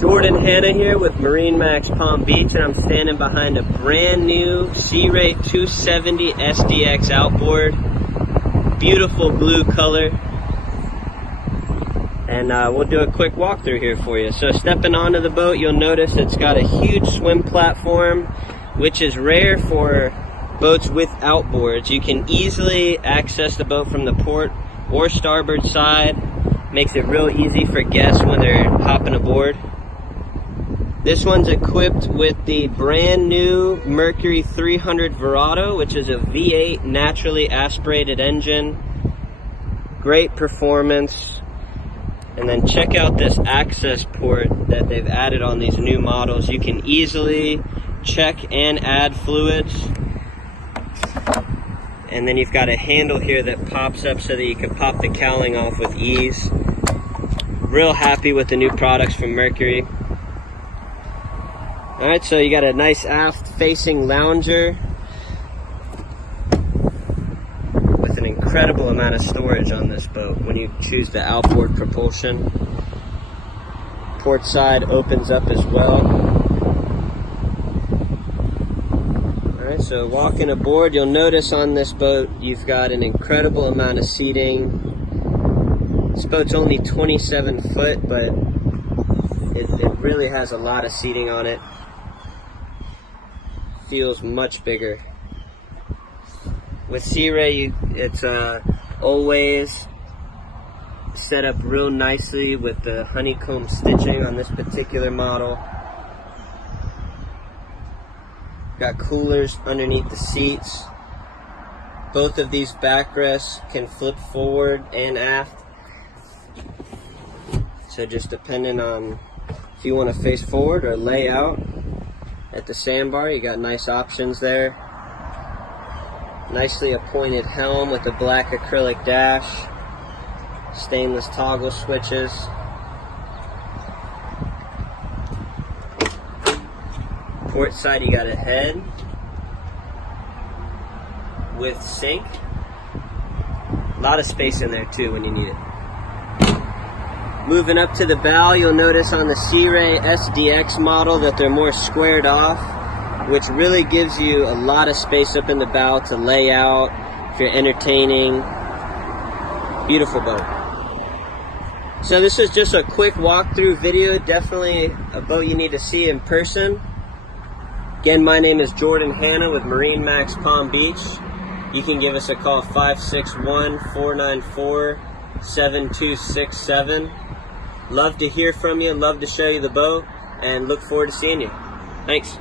Jordan Hanna here with MarineMax Palm Beach, and I'm standing behind a brand new Sea Ray 270 SDX outboard. Beautiful blue color. And we'll do a quick walkthrough here for you. So stepping onto the boat, you'll notice it's got a huge swim platform, which is rare for boats with outboards. You can easily access the boat from the port or starboard side. Makes it real easy for guests when they're hopping aboard. This one's equipped with the brand new Mercury 300 Verado, which is a V8 naturally aspirated engine. Great performance. And then check out this access port that they've added on these new models. You can easily check and add fluids. And then you've got a handle here that pops up so that you can pop the cowling off with ease. Real happy with the new products from Mercury. Alright, so you got a nice aft facing lounger with an incredible amount of storage on this boat when you choose the outboard propulsion. Port side opens up as well. Alright, so walking aboard, you'll notice on this boat you've got an incredible amount of seating. This boat's only 27 foot, but it really has a lot of seating on it. Feels much bigger. With Sea Ray, it's always set up real nicely with the honeycomb stitching on this particular model. Got coolers underneath the seats. Both of these backrests can flip forward and aft. So just depending on if you want to face forward or lay out. At the sandbar, you got nice options there. Nicely appointed helm with the black acrylic dash. Stainless toggle switches. Port side, you got a head with sink. A lot of space in there too when you need it. Moving up to the bow, you'll notice on the Sea Ray SDX model that they're more squared off, which really gives you a lot of space up in the bow to lay out if you're entertaining. Beautiful boat. So this is just a quick walkthrough video, definitely a boat you need to see in person. Again, my name is Jordan Hanna with MarineMax Palm Beach. You can give us a call 561-494-7267. Love to hear from you, love to show you the boat, and look forward to seeing you. Thanks.